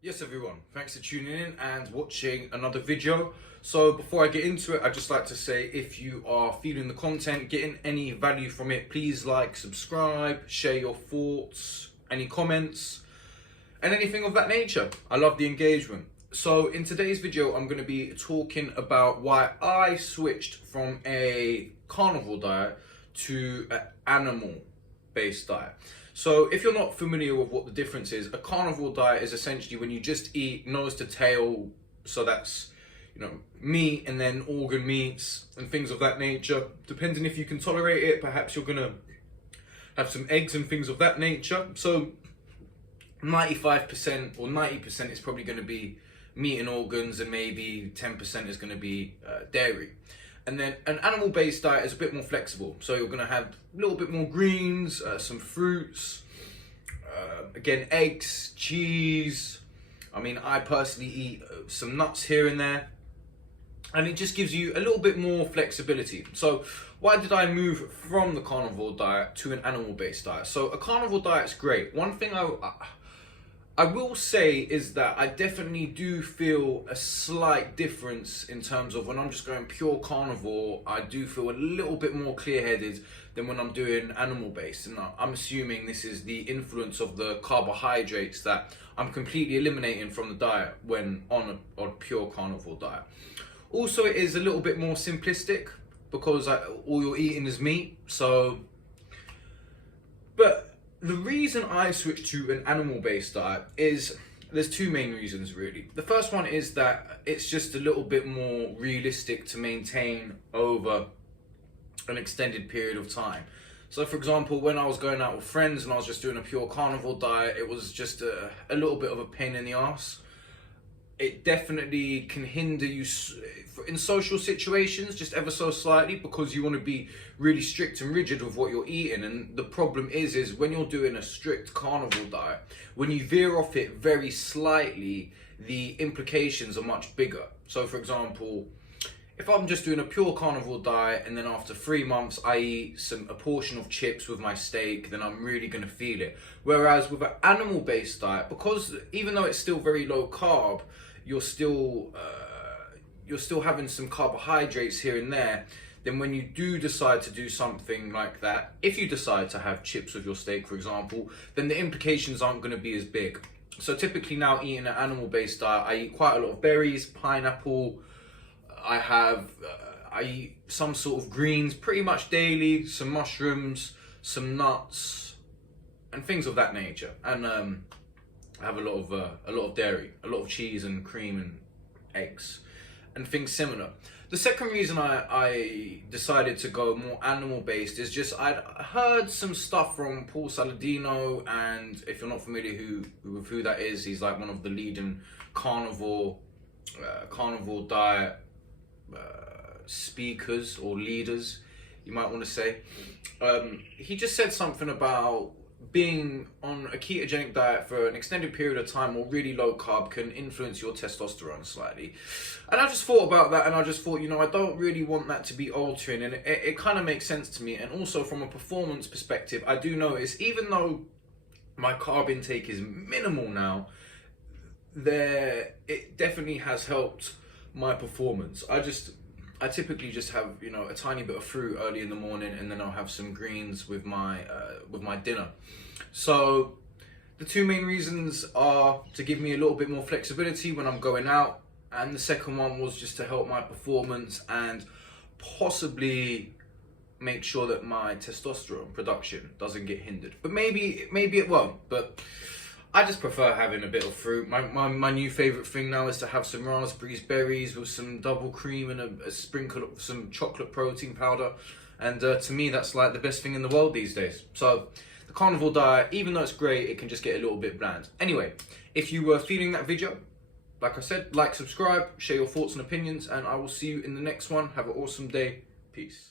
Yes everyone, thanks for tuning in and watching another video. So before I get into it, I'd just like to say if you are feeling the content, getting any value from it, please like, subscribe, share your thoughts, any comments, and anything of that nature. I love the engagement. So in today's video, I'm going to be talking about why I switched from a carnivore diet to an animal-based diet. So if you're not familiar with what the difference is, a carnivore diet is essentially when you just eat nose to tail, so that's, meat and then organ meats and things of that nature. Depending if you can tolerate it, perhaps you're gonna have some eggs and things of that nature. So 95% or 90% is probably gonna be meat and organs, and maybe 10% is gonna be dairy. And then an animal-based diet is a bit more flexible. So you're gonna have a little bit more greens, some fruits, again, eggs, cheese. I mean, I personally eat some nuts here and there. And it just gives you a little bit more flexibility. So why did I move from the carnivore diet to an animal-based diet? So a carnivore diet's great. One thing I will say is that I definitely do feel a slight difference in terms of when I'm just going pure carnivore. I do feel a little bit more clear-headed than when I'm doing animal-based. And I'm assuming this is the influence of the carbohydrates that I'm completely eliminating from the diet when on a pure carnivore diet. Also, it is a little bit more simplistic because all you're eating is meat. But the reason I switched to an animal-based diet is there's two main reasons really. The first one is that it's just a little bit more realistic to maintain over an extended period of time. So for example, when I was going out with friends and I was just doing a pure carnivore diet, it was just a little bit of a pain in the ass. It definitely can hinder you in social situations just ever so slightly because you want to be really strict and rigid with what you're eating. And the problem is when you're doing a strict carnivore diet, when you veer off it very slightly, the implications are much bigger. So for example, if I'm just doing a pure carnivore diet and then after 3 months I eat a portion of chips with my steak, then I'm really going to feel it. Whereas with an animal-based diet, because even though it's still very low carb, you're still having some carbohydrates here and there, then when you do decide to do something like that, if you decide to have chips with your steak, for example, then the implications aren't going to be as big. So typically now eating an animal-based diet, I eat quite a lot of berries, pineapple, I eat some sort of greens pretty much daily, some mushrooms, some nuts, and things of that nature. And I have a lot of dairy, a lot of cheese and cream and eggs and things similar. The second reason I decided to go more animal-based is just I'd heard some stuff from Paul Saladino, and if you're not familiar with who that is, he's like one of the leading carnivore diet speakers or leaders, you might want to say. He just said something about being on a ketogenic diet for an extended period of time or really low carb can influence your testosterone slightly. And I just thought about that, and I just thought, I don't really want that to be altering, and it kind of makes sense to me. And also from a performance perspective, I do notice, even though my carb intake is minimal now, it definitely has helped my performance. I typically just have a tiny bit of fruit early in the morning, and then I'll have some greens with my dinner. So the two main reasons are to give me a little bit more flexibility when I'm going out, and the second one was just to help my performance and possibly make sure that my testosterone production doesn't get hindered. But maybe it won't, but I just prefer having a bit of fruit. My new favourite thing now is to have some raspberries, berries with some double cream and a sprinkle of some chocolate protein powder. And to me, that's like the best thing in the world these days. So the carnivore diet, even though it's great, it can just get a little bit bland. Anyway, if you were feeling that video, like I said, like, subscribe, share your thoughts and opinions, and I will see you in the next one. Have an awesome day. Peace.